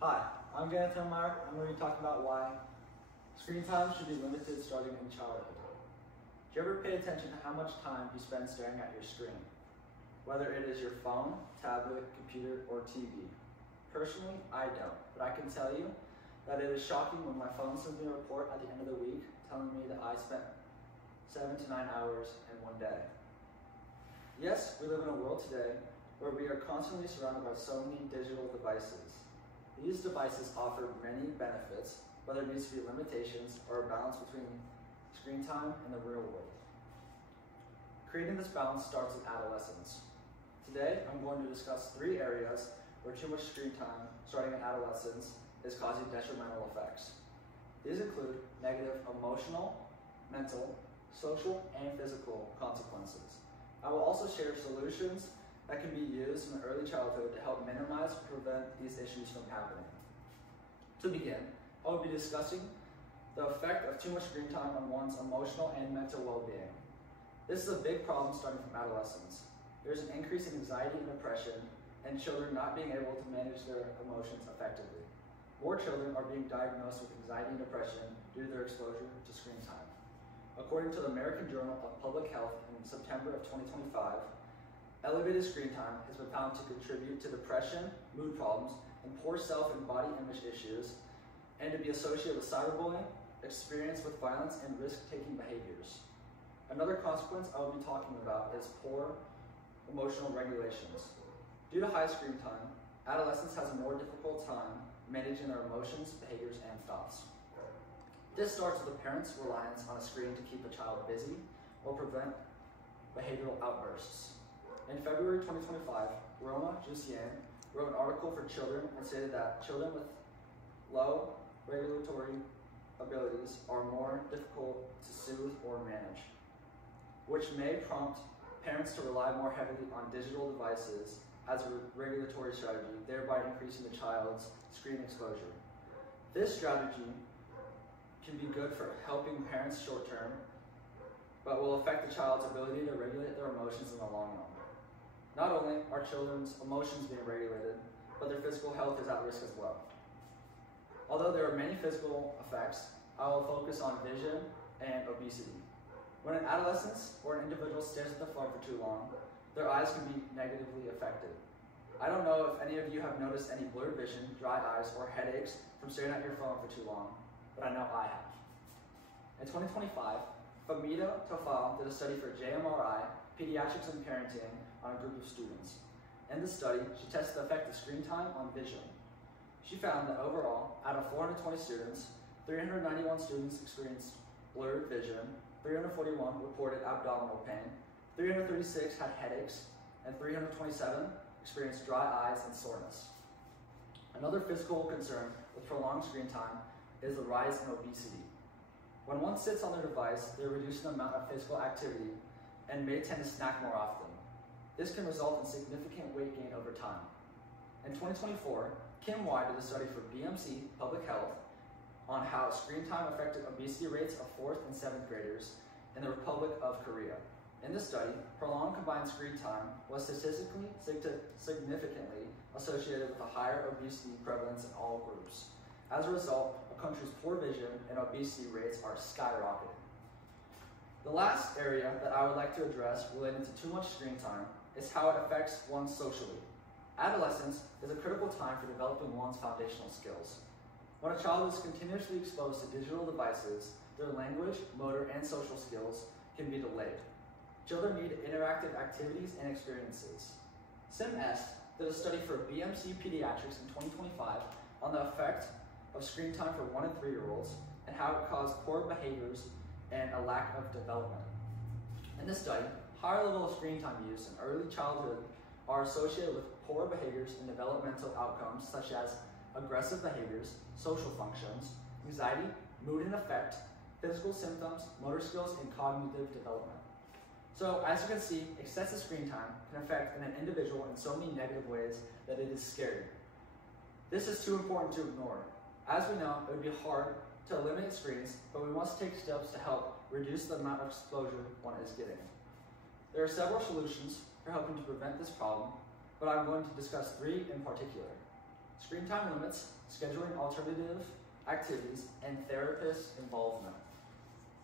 Hi, I'm Gannon Meyer. I'm going to be talking about why screen time should be limited starting in childhood. Do you ever pay attention to how much time you spend staring at your screen? Whether it is your phone, tablet, computer, or TV. Personally, I don't, but I can tell you that it is shocking when my phone sends me a report at the end of the week telling me that I spent 7 to 9 hours in one day. Yes, we live in a world today where we are constantly surrounded by so many digital devices. These devices offer many benefits, but there needs to be limitations or a balance between screen time and the real world. Creating this balance starts with adolescence. Today, I'm going to discuss 3 areas where too much screen time starting in adolescence is causing detrimental effects. These include negative emotional, mental, social, and physical consequences. I will also share solutions that can be used in early childhood to help minimize and prevent these issues from happening. To begin, I will be discussing the effect of too much screen time on one's emotional and mental well-being. This is a big problem starting from adolescence. There's an increase in anxiety and depression, and children not being able to manage their emotions effectively. More children are being diagnosed with anxiety and depression due to their exposure to screen time. According to the American Journal of Public Health in September of 2025, elevated screen time has been found to contribute to depression, mood problems, and poor self and body image issues, and to be associated with cyberbullying, experience with violence, and risk-taking behaviors. Another consequence I will be talking about is poor emotional regulations. Due to high screen time, adolescents has a more difficult time managing their emotions, behaviors, and thoughts. This starts with a parent's reliance on a screen to keep a child busy or prevent behavioral outbursts. In February 2025, Roma Jusian wrote an article for children and stated that children with low regulatory abilities are more difficult to soothe or manage, which may prompt parents to rely more heavily on digital devices as a regulatory strategy, thereby increasing the child's screen exposure. This strategy can be good for helping parents short term, but will affect the child's ability to regulate their emotions in the long run. Not only are children's emotions being regulated, but their physical health is at risk as well. Although there are many physical effects, I will focus on vision and obesity. When an adolescent or an individual stares at the phone for too long, their eyes can be negatively affected. I don't know if any of you have noticed any blurred vision, dry eyes, or headaches from staring at your phone for too long, but I know I have. In 2025, Famida Tofal did a study for JMRI, Pediatrics and Parenting, on a group of students. In this study, she tested the effect of screen time on vision. She found that overall, out of 420 students, 391 students experienced blurred vision, 341 reported abdominal pain, 336 had headaches, and 327 experienced dry eyes and soreness. Another physical concern with prolonged screen time is the rise in obesity. When one sits on their device, they're reducing the amount of physical activity and may tend to snack more often. This can result in significant weight gain over time. In 2024, Kim Y did a study for BMC Public Health on how screen time affected obesity rates of 4th and 7th graders in the Republic of Korea. In this study, prolonged combined screen time was statistically significantly associated with a higher obesity prevalence in all groups. As a result, a country's poor vision and obesity rates are skyrocketing. The last area that I would like to address related to too much screen time is how it affects one socially. Adolescence is a critical time for developing one's foundational skills. When a child is continuously exposed to digital devices, their language, motor, and social skills can be delayed. Children need interactive activities and experiences. SimS did a study for BMC Pediatrics in 2025 on the effect of screen time for 1 and 3-year-olds and how it caused poor behaviors and a lack of development. In this study, higher level of screen time use in early childhood are associated with poor behaviors and developmental outcomes such as aggressive behaviors, social functions, anxiety, mood and affect, physical symptoms, motor skills, and cognitive development. So as you can see, excessive screen time can affect an individual in so many negative ways that it is scary. This is too important to ignore. As we know, it would be hard to eliminate screens, but we must take steps to help reduce the amount of exposure one is getting. There are several solutions for helping to prevent this problem, but I'm going to discuss 3 in particular. screen time limits, scheduling alternative activities, and therapist involvement.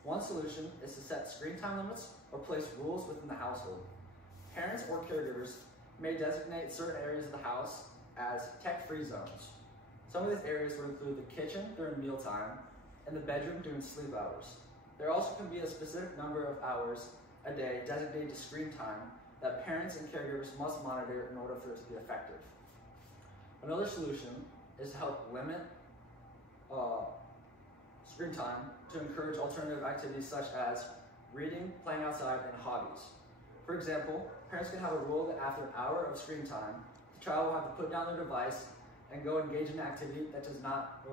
One solution is to set screen time limits or place rules within the household. Parents or caregivers may designate certain areas of the house as tech-free zones. Some of these areas would include the kitchen during mealtime and the bedroom during sleep hours. There also can be a specific number of hours a day designated to screen time that parents and caregivers must monitor in order for it to be effective. Another solution is to help limit screen time to encourage alternative activities such as reading, playing outside, and hobbies. For example, parents can have a rule that after an hour of screen time, the child will have to put down their device and go engage in an activity that does not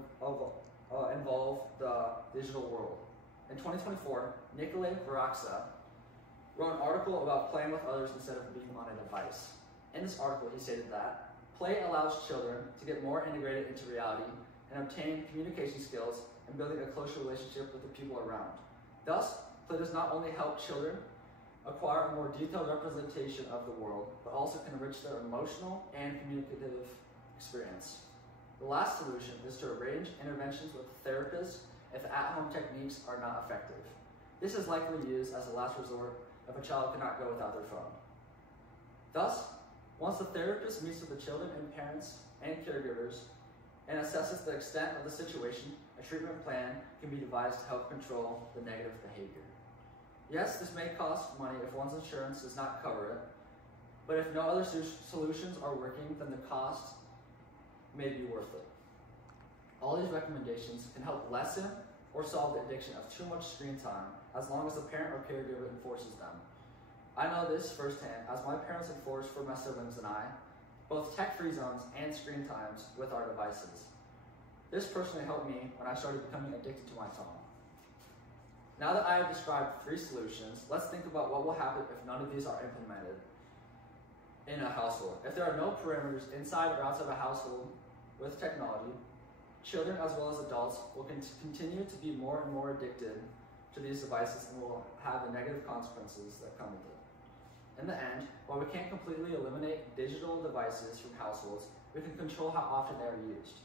involve the digital world. In 2024, Nikolay Varaksa wrote an article about playing with others instead of being on a device. In this article, he stated that play allows children to get more integrated into reality and obtain communication skills and building a closer relationship with the people around. Thus, play does not only help children acquire a more detailed representation of the world, but also can enrich their emotional and communicative experience. The last solution is to arrange interventions with therapists if at-home techniques are not effective. This is likely used as a last resort if a child cannot go without their phone. Thus, once the therapist meets with the children and parents and caregivers and assesses the extent of the situation, a treatment plan can be devised to help control the negative behavior. Yes, this may cost money if one's insurance does not cover it, but if no other solutions are working, then the cost may be worth it. All these recommendations can help lessen or solve the addiction of too much screen time as long as the parent or caregiver enforces them. I know this firsthand as my parents enforced for my siblings and I both tech-free zones and screen times with our devices. This personally helped me when I started becoming addicted to my phone. Now that I have described 3 solutions, let's think about what will happen if none of these are implemented in a household. If there are no parameters inside or outside of a household with technology, children as well as adults will continue to be more and more addicted to these devices and will have the negative consequences that come with it. In the end, while we can't completely eliminate digital devices from households, we can control how often they are used.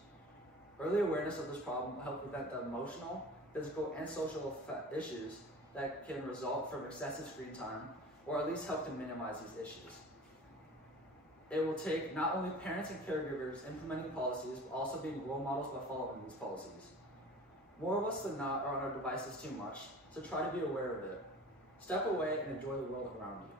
Early awareness of this problem will help prevent the emotional, physical, and social issues that can result from excessive screen time, or at least help to minimize these issues. It will take not only parents and caregivers implementing policies, but also being role models by following these policies. More of us than not are on our devices too much, so try to be aware of it. Step away and enjoy the world around you.